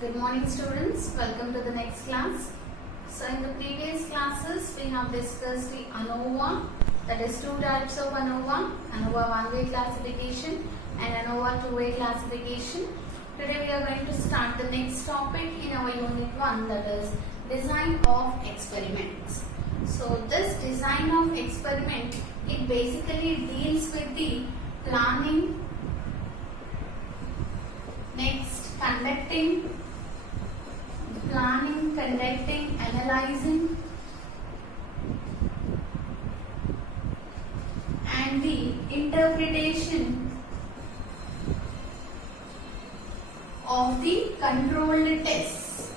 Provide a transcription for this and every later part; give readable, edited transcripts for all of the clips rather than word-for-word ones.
Good morning students, welcome to the next class. So in the previous classes we have discussed the ANOVA, that is two types of ANOVA, ANOVA one-way classification and ANOVA two-way classification. Today we are going to start the next topic in our unit 1, that is design of experiments. So this design of experiment, it basically deals with the planning, next conducting, analyzing and the interpretation of the controlled tests.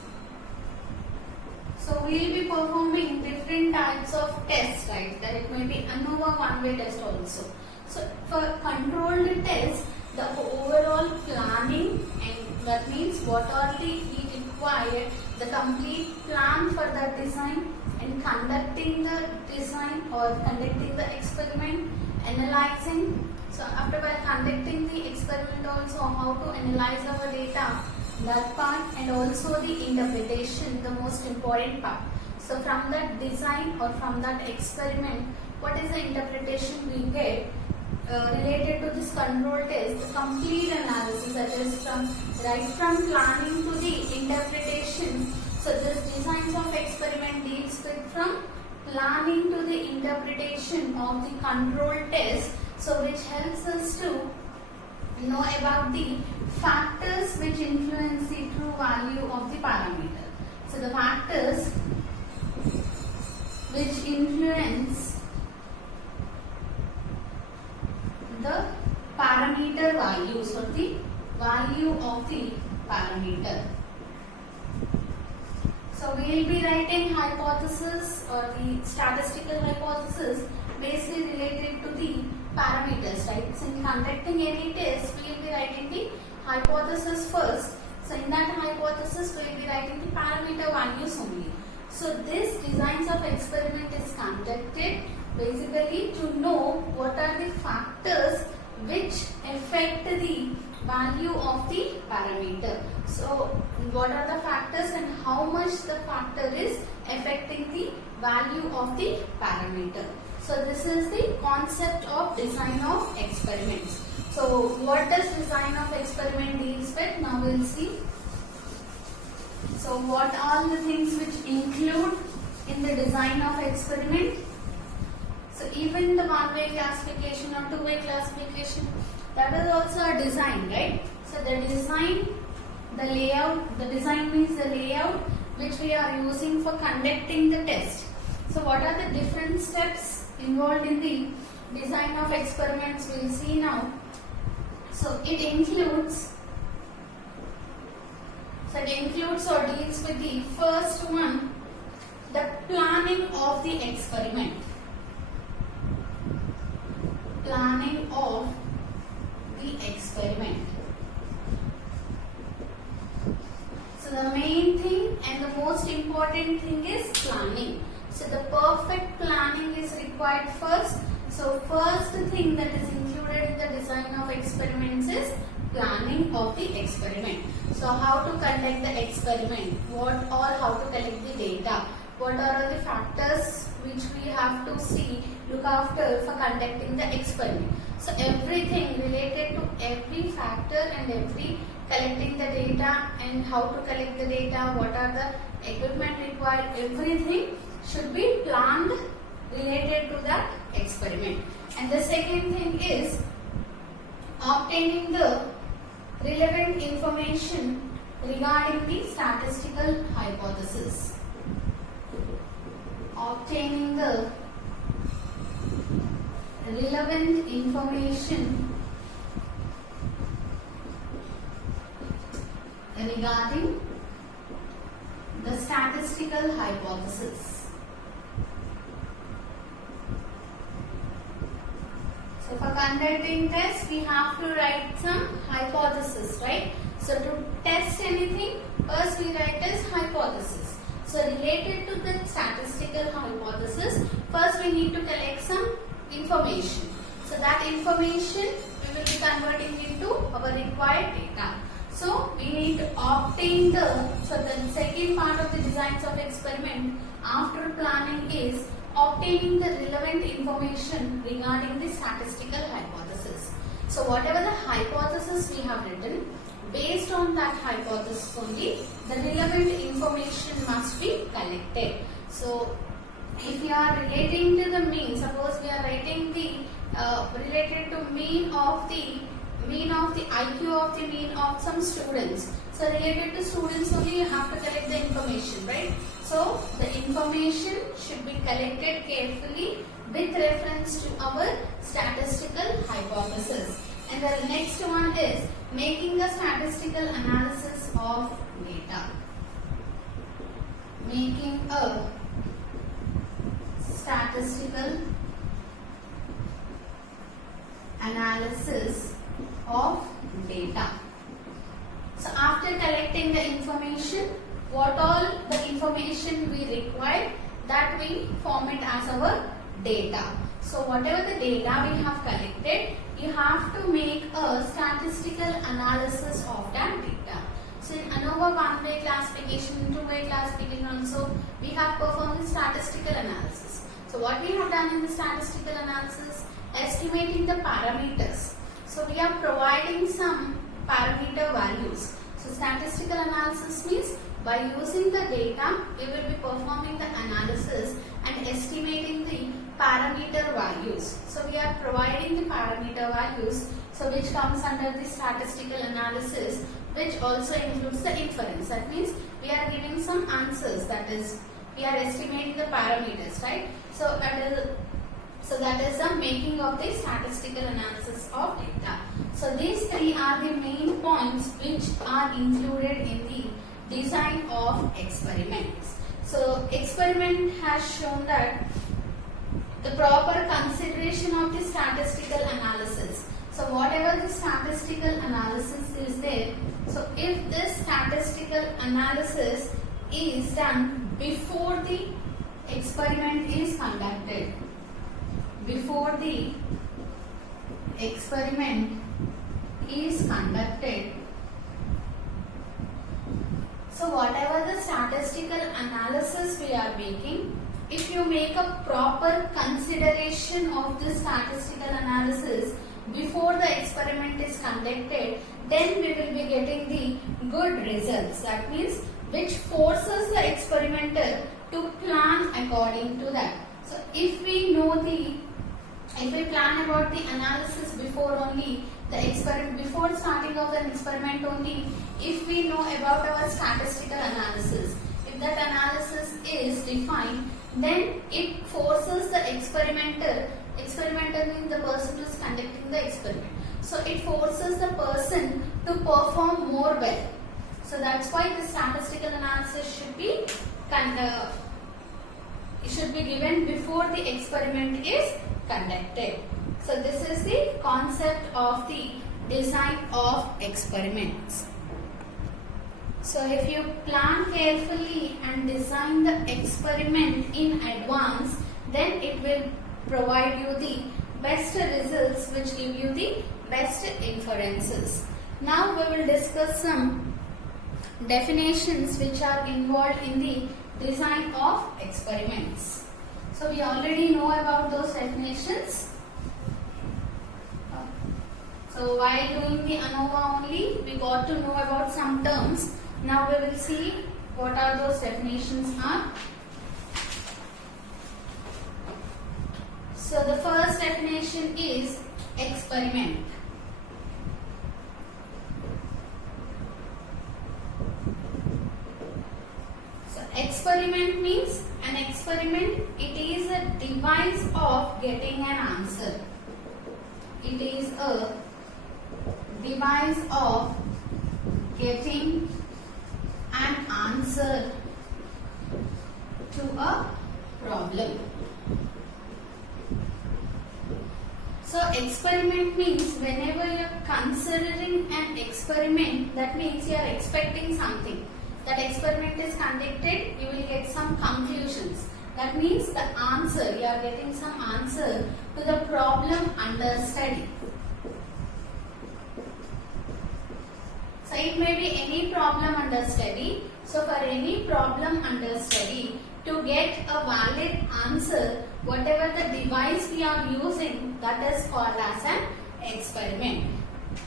So we will be performing different types of tests, right? That it may be ANOVA one-way test also. So for controlled tests, the overall planning, and that means what are we require, the complete plan for that design, and conducting the design or conducting the experiment, analyzing. So after while conducting the experiment also, how to analyze our data, that part, and also the interpretation, the most important part. So from that design or from that experiment, what is the interpretation we get related to this control test, the complete analysis, that is right from planning to the interpretation. So this designs of experiment deals with from planning to the interpretation of the control test, so which helps us to know about the factors which influence the true value of the parameter. So the factors which influence the parameter values or the value of the parameter. So we will be writing hypothesis or the statistical hypothesis basically related to the parameters, right? So in conducting any test, we will be writing the hypothesis first. So in that hypothesis, we will be writing the parameter values only. So this designs of experiment is conducted basically to know what are the factors which affect the value of the parameter. So what are the factors and how much the factor is affecting the value of the parameter. So this is the concept of design of experiments. So what does design of experiment deals with? Now we'll see. So what are the things which include in the design of experiment? So even the one-way classification or two-way classification, that is also a design, right? So the design, the layout, the design means the layout which we are using for conducting the test. So what are the different steps involved in the design of experiments, we'll see now. So it includes or deals with the first one, the planning of the experiment. Planning of the experiment. So the main thing and the most important thing is planning. So the perfect planning is required first. So first thing that is included in the design of experiments is planning of the experiment. So how to conduct the experiment, how to collect the data, what are the factors which we have to look after for conducting the experiment. So everything related to every factor and every collecting the data and how to collect the data, what are the equipment required, everything should be planned related to that experiment. And the second thing is obtaining the relevant information regarding the statistical hypothesis. Obtaining the relevant information regarding the statistical hypothesis. So for conducting tests, we have to write some hypothesis, right? So to test anything, first we write as hypothesis. So related to the statistical hypothesis, first we need to collect some information. So that information we will be converting into our required data. So we need to obtain the second part of the designs of experiment after planning is obtaining the relevant information regarding the statistical hypothesis. So whatever the hypothesis we have written, based on that hypothesis only, the relevant information must be collected. So if you are relating to the mean, suppose we are writing the related to mean of the IQ of the mean of some students. So related to students only you have to collect the information, right? So the information should be collected carefully with reference to our statistical hypothesis. And the next one is making a statistical analysis of data. Making a statistical analysis of data. So after collecting the information, what all the information we require, that we form it as our data. So whatever the data we have collected, you have to make a statistical analysis of that data. So in ANOVA one-way classification, two-way classification also, we have performed the statistical analysis. So what we have done in the statistical analysis, estimating the parameters. So we are providing some parameter values. So statistical analysis means by using the data, we will be performing the analysis and estimating the parameter values. So we are providing the parameter values, so which comes under the statistical analysis, which also includes the inference. That means we are giving some answers, that is we are estimating the parameters, right? So that is the making of the statistical analysis of data. So these three are the main points which are included in the design of experiments. So experiment has shown that the proper consideration of the statistical analysis. So whatever the statistical analysis is there, so if this statistical analysis is done before the experiment is conducted, before the experiment is conducted, so whatever the statistical analysis we are making, if you make a proper consideration of the statistical analysis before the experiment is conducted, then we will be getting the good results. That means which forces the experimenter to plan according to that. So if we plan about the analysis before only the experiment, before starting of the experiment only, if we know about our statistical analysis, if that analysis is defined, then it forces the experimenter means the person who is conducting the experiment. So it forces the person to perform more well. So that's why the statistical analysis should be given before the experiment is conducted. So this is the concept of the design of experiments. So if you plan carefully and design the experiment in advance, then it will provide you the best results which give you the best inferences. Now we will discuss some definitions which are involved in the design of experiments. So we already know about those definitions. So while doing the ANOVA only, we got to know about some terms. Now we will see what are those definitions are. So the first definition is experiment. So experiment means an experiment, it is a device of getting an answer. It is a device of getting an answer to a problem. So experiment means whenever you are considering an experiment, that means you are expecting something. That experiment is conducted, you will get some conclusions. That means the answer, you are getting some answer to the problem under study. So it may be any problem under study. So for any problem under study, to get a valid answer, whatever the device we are using, that is called as an experiment.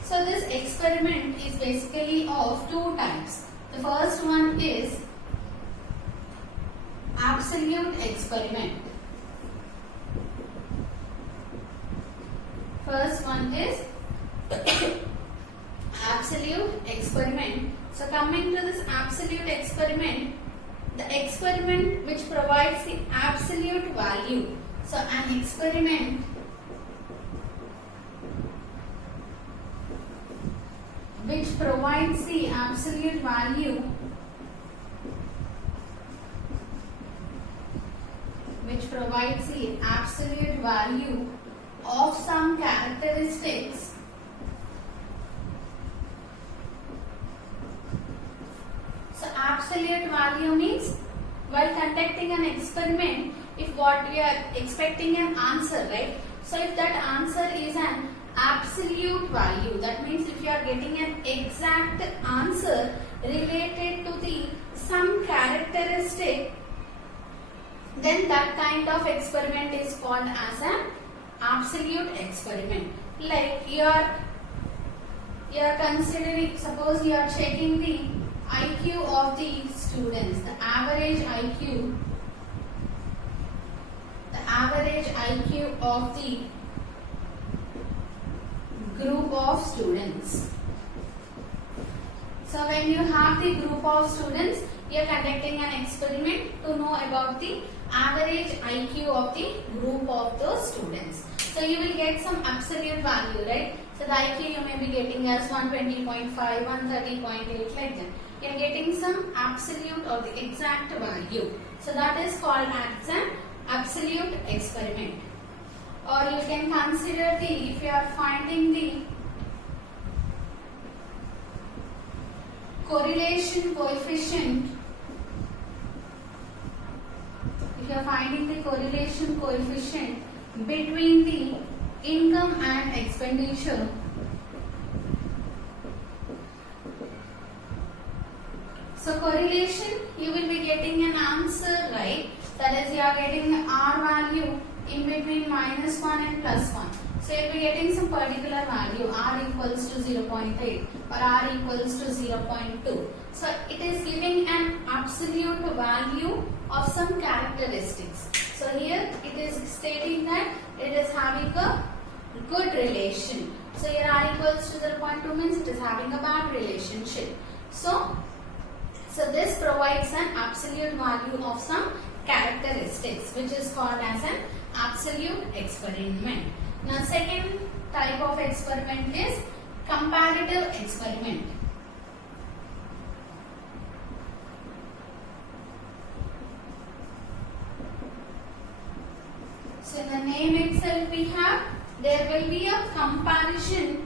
So this experiment is basically of two types. The first one is absolute experiment. First one is absolute experiment. So coming to this absolute experiment, the experiment which provides the absolute value. So an experiment which provides the absolute value, of some characteristics So absolute value means while conducting an experiment, if what we are expecting an answer, right? So if that answer is an absolute value, that means if you are getting an exact answer related to the some characteristic, then that kind of experiment is called as an absolute experiment. Like you are considering, suppose you are checking the IQ of the students, the average IQ of the group of students. So when you have the group of students, you are conducting an experiment to know about the average IQ of the group of those students. So you will get some absolute value, right? So the IQ you may be getting as 120.5, 130.8, like that. You are getting some absolute or the exact value. So that is called as an absolute experiment. Or you can consider the, if you are finding the correlation coefficient, between the income and expenditure, so correlation, you will be getting an answer, right? That is, you are getting R value in between -1 and +1. So you will be getting some particular value, R equals to 0.8 or R equals to 0.2. So it is giving an absolute value of some characteristics. So here it is stating that it is having a good relation. So here R equals to 0.2 means it is having a bad relationship. So this provides an absolute value of some characteristics, which is called as an absolute experiment. Now second type of experiment is comparative experiment. So in the name itself we have, there will be a comparison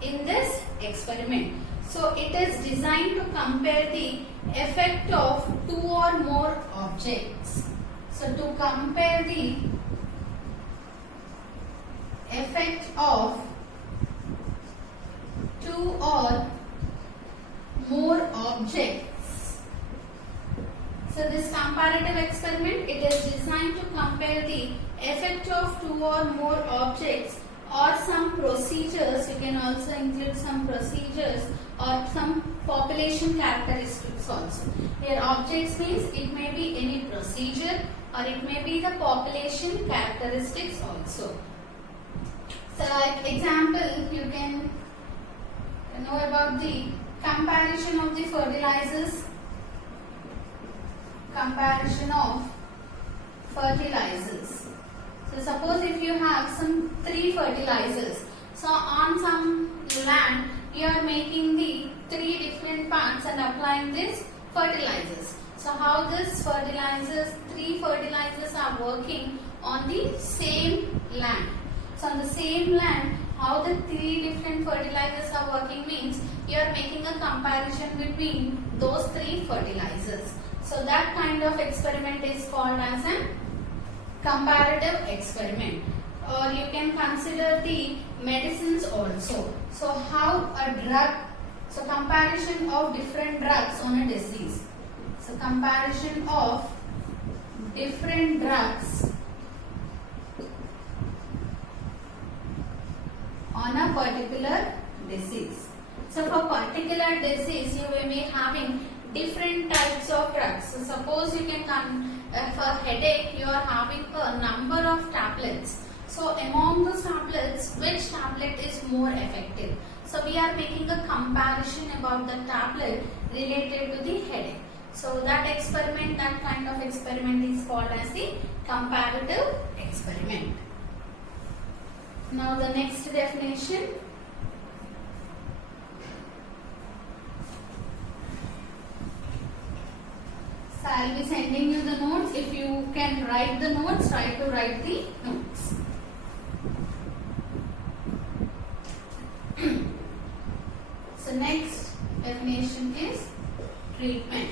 in this experiment. So it is designed to compare the effect of two or more objects. So to compare the effect of two or more objects. So this comparative experiment, it is designed to compare the effect of two or more objects or some procedures. You can also include some procedures or some population characteristics also. Here objects means it may be any procedure or it may be the population characteristics also. So like example, you can know about the comparison of the fertilizers. So suppose if you have some 3 fertilizers. So on some land, you are making the 3 different parts and applying these fertilizers. So how this 3 fertilizers are working on the same land. So on the same land, how the 3 different fertilizers are working means you are making a comparison between those 3 fertilizers. So that kind of experiment is called as an comparative experiment. Or you can consider the medicines also. So how a drug, So comparison of different drugs on a disease. So comparison of different drugs on a particular disease. So for particular disease, you will be having different types of drugs. So suppose you can for headache, you are having a number of tablets. So among those tablets, which tablet is more effective? So we are making a comparison about the tablet related to the headache. So that experiment, that kind of experiment is called as the comparative experiment. Now the next definition. So I'll be sending you the notes. If you can write the notes, try to write the notes. So next definition is treatment.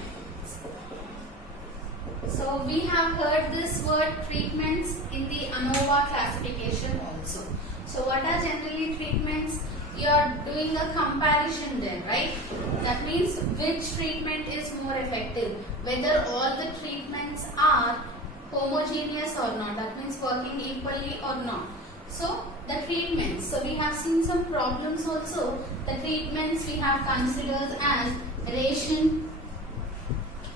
So we have heard this word treatments in the ANOVA classification also. So what are generally treatments? You are doing a comparison there, right? That means which treatment is more effective, whether all the treatments are homogeneous or not, that means working equally or not. So the treatments, so we have seen some problems also. The treatments we have considered as ration.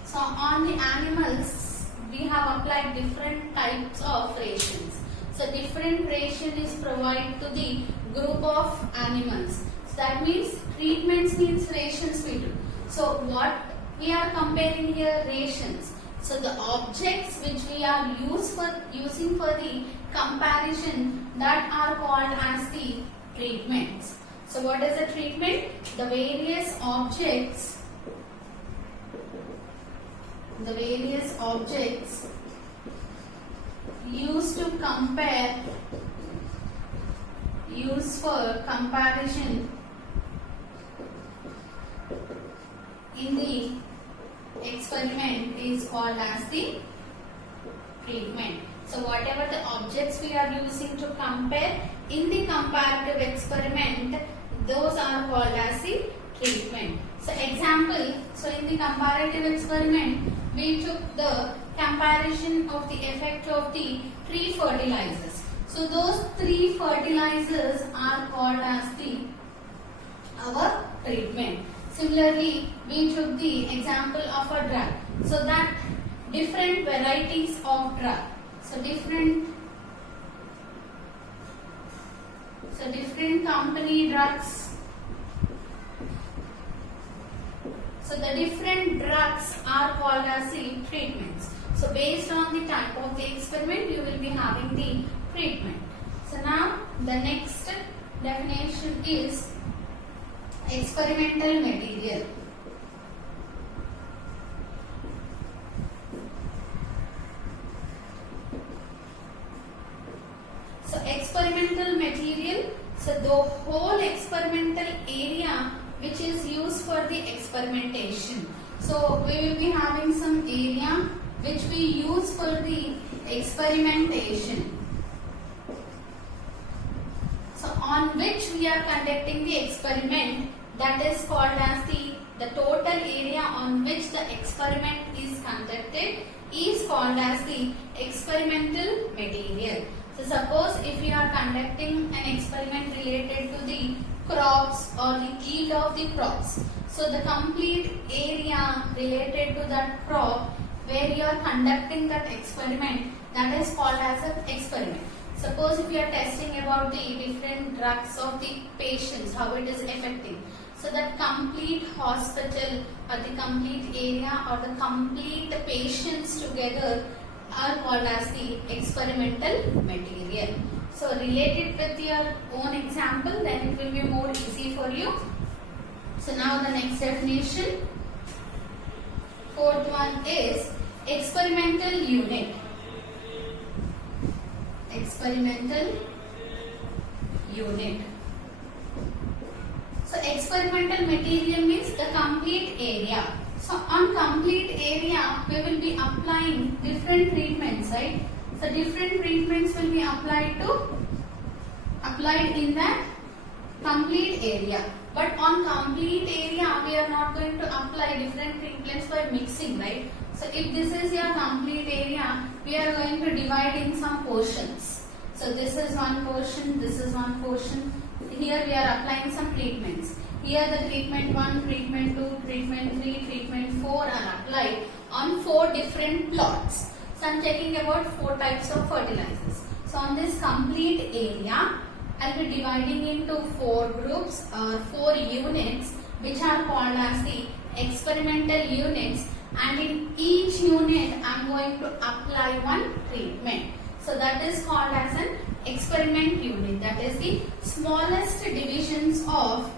So on the animals, we have applied different types of rations. So different ration is provided to the group of animals. So that means treatments means rations we do. So what we are comparing here, rations. So the objects which we are using for the comparison, that are called as the treatments. So what is a treatment? The various objects used to compare, used for comparison in the experiment is called as the treatment. So whatever the objects we are using to compare in the comparative experiment, those are called as the treatment. So example, so in the comparative experiment, we took the comparison of the effect of the 3 fertilizers. So those 3 fertilizers are called as our treatment. Similarly, we took the example of a drug. So that different varieties of drug. So different company drugs. So the different drugs are called as the treatments. So based on the type of the experiment, you will be having the treatment. So now the next definition is experimental material. So experimental material, so the whole experimental area which is used for the experimentation. So we will be having some area which we use for the experimentation. So on which we are conducting the experiment, that is called as the total area on which the experiment is conducted is called as the experimental material. So suppose if you are conducting an experiment related to the crops or the yield of the crops. So the complete area related to that crop where you are conducting that experiment, that is called as an experiment. Suppose if you are testing about the different drugs of the patients, how it is affecting. So that complete hospital or the complete area or the complete patients together are called as the experimental material. So relate it with your own example, then it will be more easy for you. So now the next definition. Fourth one is experimental unit. Experimental unit. So experimental material means the complete area. So on complete area, we will be applying different treatments, right? So different treatments will be applied in that complete area. But on complete area, we are not going to apply different treatments by mixing, right? So if this is your complete area, we are going to divide in some portions. So this is one portion, this is one portion. Here we are applying some treatments. Here the treatment 1, treatment 2, treatment 3, treatment 4 are applied on 4 different plots. So I am talking about 4 types of fertilizers. So on this complete area, I will be dividing into 4 groups or 4 units, which are called as the experimental units, and in each unit I am going to apply one treatment. So that is called as an experiment unit. That is the smallest divisions of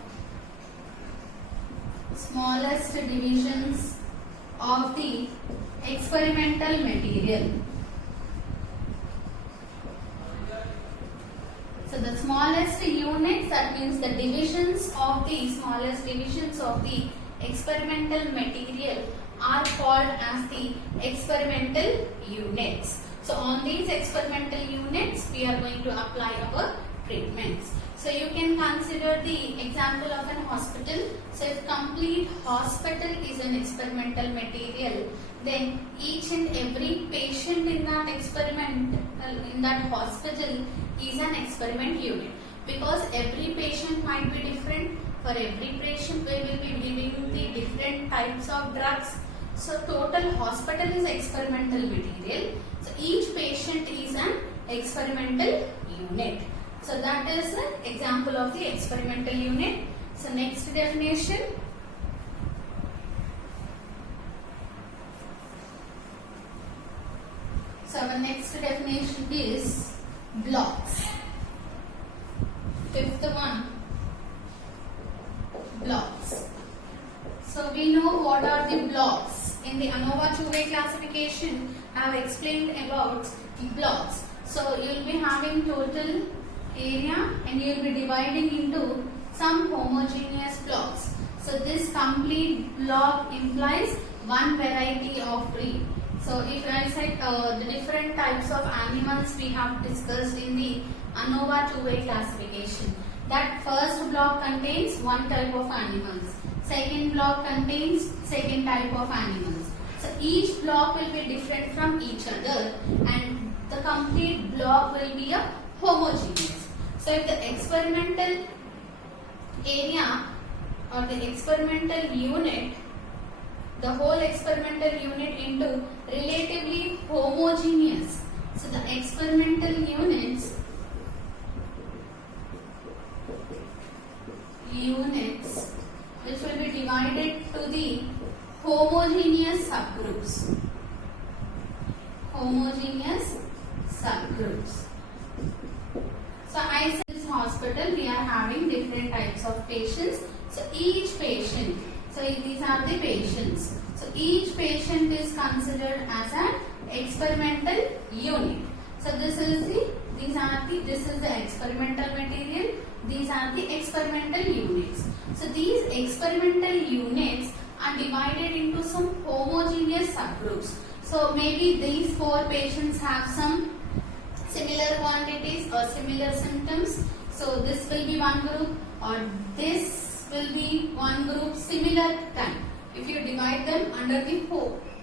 the experimental material. So the smallest units, that means the divisions of the smallest divisions of the experimental material are called as the experimental units. So on these experimental units, we are going to apply our treatments. So you can consider the example of an hospital. So if complete hospital is an experimental material, then each and every patient in that hospital is an experiment unit, because every patient might be different. For every patient we will be giving the different types of drugs. So total hospital is experimental material. So each patient is an experimental unit. So that is an example of the experimental unit. So next definition. So our next definition is blocks. Fifth one, blocks. So we know what are the blocks. In the ANOVA 2-way classification, I have explained about the blocks. So you will be having total area and you will be dividing into some homogeneous blocks. So this complete block implies one variety of breed. So if I said the different types of animals we have discussed in the ANOVA 2-way classification. That first block contains one type of animals. Second block contains second type of animals. So each block will be different from each other and the complete block will be a homogeneous. So if the experimental area or the experimental unit, the whole experimental unit into relatively homogeneous. So the experimental units which will be divided to the homogeneous subgroups. So I said this hospital we are having different types of patients. So each patient, so these are the patients. So each patient is considered as an experimental unit. So this is the experimental material. These are the experimental units. So these experimental units are divided into some homogeneous subgroups. So maybe these 4 patients have some similar quantities or similar symptoms. So this will be one group, or this will be one group similar time. If you divide them under the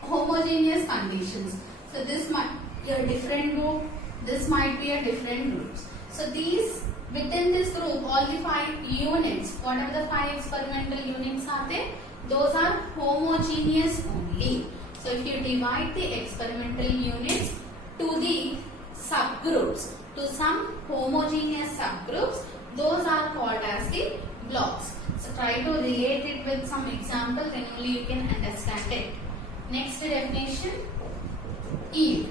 homogeneous conditions. So this might be a different group, this might be a different group. So these within this group, all the 5 units, whatever the 5 experimental units are there, those are homogeneous only. So if you divide the experimental units to the subgroups, to some homogeneous subgroups, those are called as the blocks. So try to relate it with some example, then only you can understand it. Next definition, yield.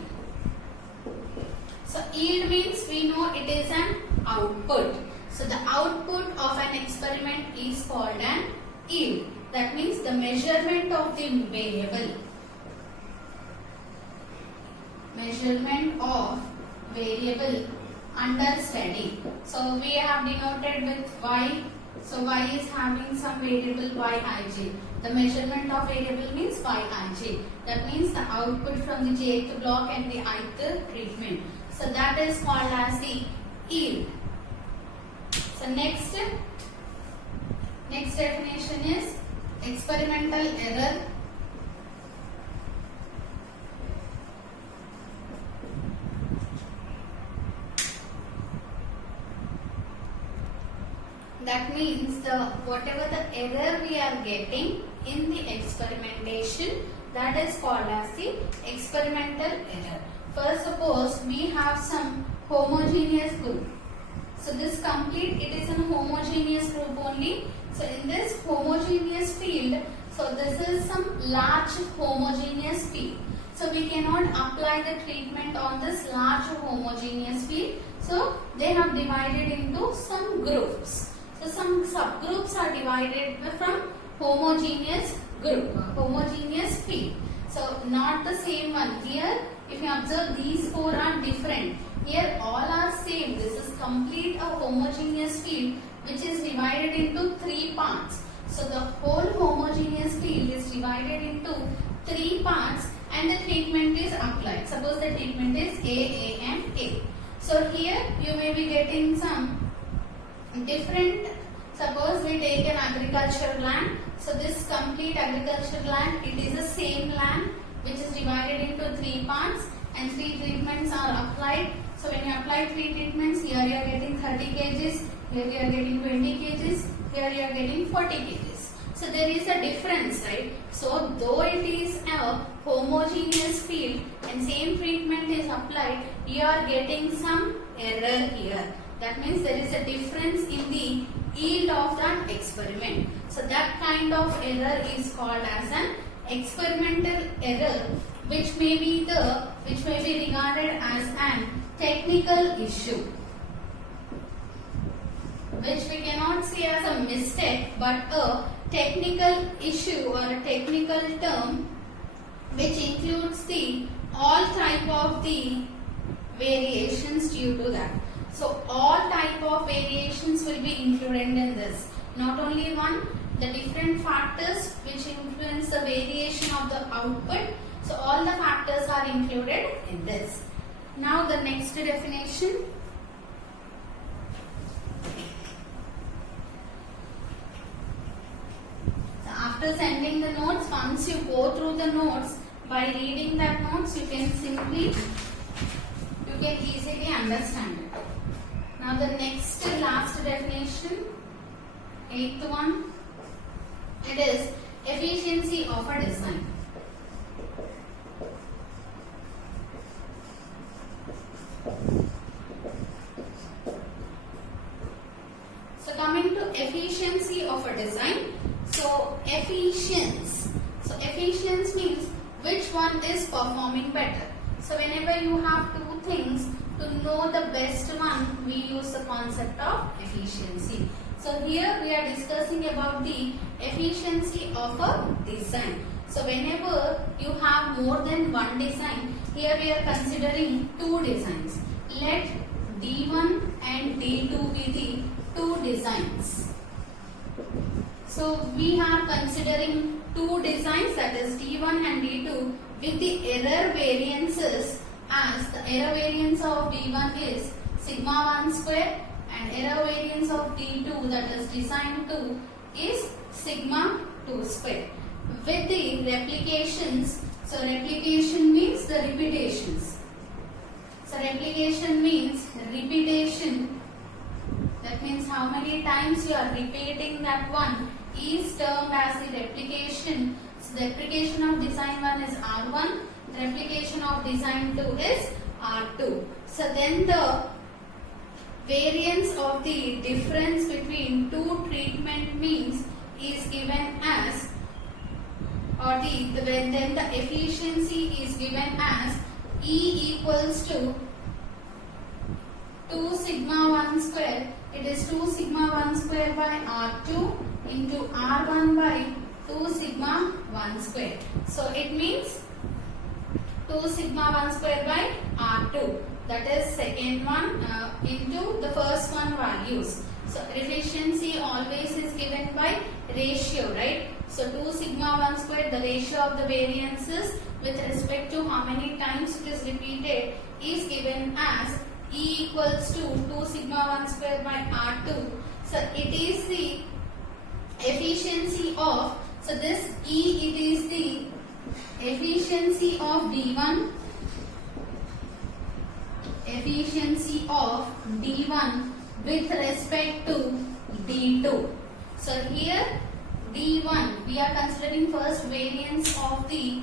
So yield means we know it is an output. So the output of an experiment is called an yield. That means the measurement of the variable. Measurement of variable under study. So we have denoted with y. So y is having some variable yij. The measurement of variable means yij. That means the output from the jth block and the ith treatment. So that is called as the yield. So next, Next definition is experimental error. That means whatever the error we are getting in the experimentation, that is called as the experimental error. First, suppose we have some homogeneous group. So this complete, it is a homogeneous group only. So in this homogeneous field, so this is some large homogeneous field. So we cannot apply the treatment on this large homogeneous field. So they have divided into some groups. So some subgroups are divided from homogeneous group, homogeneous field. So not the same one. Here, if you observe, these four are different. Here all are same. This is complete a homogeneous field which is divided into three parts. So the whole homogeneous field is divided into three parts and the treatment is applied. Suppose the treatment is A, and A. So here you may be getting some different. Suppose we take an agricultural land. So this complete agricultural land, it is the same land which is divided into three parts and three treatments are applied. So when you apply three treatments, here you are getting 30 kgs, here you are getting 20 kgs, here you are getting 40 kgs. So there is a difference, right? So though it is a homogeneous field and same treatment is applied, you are getting some error here. That means there is a difference in the yield of that experiment. So that kind of error is called as an experimental error, which may be regarded as an technical issue, which we cannot see as a mistake but a technical issue or a technical term which includes the all type of the variations due to that. So all type of variations will be included in this. Not only one, the different factors which influence the variation of the output. So all the factors are included in this. Now the next definition. So after sending the notes, once you go through the notes, by reading that notes, you can easily understand it. Now the next last definition, 8th one, it is efficiency of a design. So coming to efficiency of a design, so efficiency. So efficiency means which one is performing better. So whenever you have two things, to know the best one, we use the concept of efficiency. So here we are discussing about the efficiency of a design. So whenever you have more than one design, here we are considering two designs. Let D1 and D2 be the two designs. So we are considering two designs, that is D1 and D2, with the error variances, as the error variance of D1 is sigma 1 square and error variance of D2, that is design 2, is sigma 2 square. With the replications, so replication means the repetitions. So replication means repetition. That means how many times you are repeating that one is termed as the replication. So the replication of design 1 is R1, the replication of design 2 is R2. So then the variance of the difference between two treatment means is given as, or then the efficiency is given as E equals to 2 sigma 1 square. It is 2 sigma 1 square by R2 into R1 by 2 sigma 1 square. So it means 2 sigma 1 square by R2. That is second one into the first one values. So efficiency always is given by ratio, right? So 2 sigma 1 square, the ratio of the variances with respect to how many times it is repeated is given as E equals to 2 sigma 1 square by R2. So it is the efficiency of, so this E, it is the efficiency of D1, efficiency of D1 with respect to D2. So here D1, we are considering first variance of the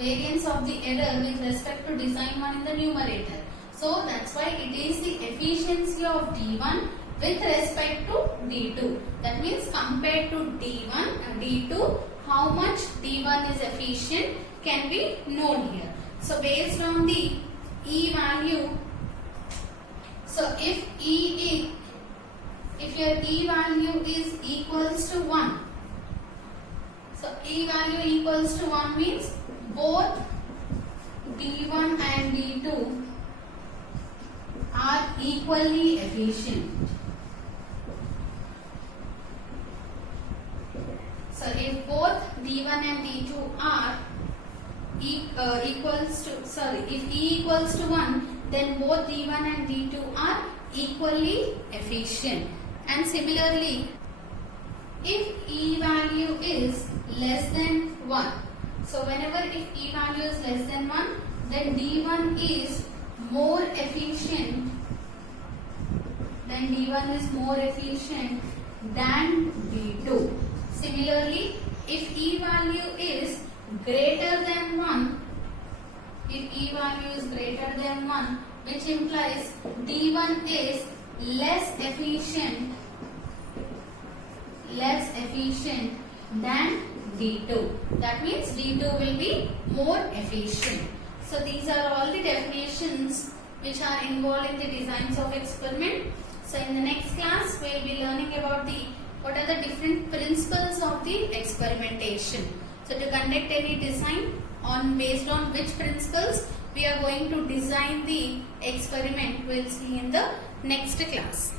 error with respect to design 1 in the numerator. So that's why it is the efficiency of D1 with respect to D2. That means compared to D1 and D2, how much D1 is efficient can be known here. So based on the E value, so if your E value is equals to 1, so E value equals to 1 means both D1 and D2 are equally efficient. So if both D1 and D2 are if E equals to 1, then both D1 and D2 are equally efficient. And similarly, if E value is less than 1, so whenever if E value is less than 1, then D1 is more efficient, then D1 is more efficient than D2. Similarly, if E value is greater than 1, if E value is greater than 1, which implies D1 is less efficient than D2. That means D2 will be more efficient. So these are all the definitions which are involved in the designs of experiment. So in the next class, we will be learning about what are the different principles of the experimentation. So to conduct any design based on which principles we are going to design the experiment, we will see in the next class.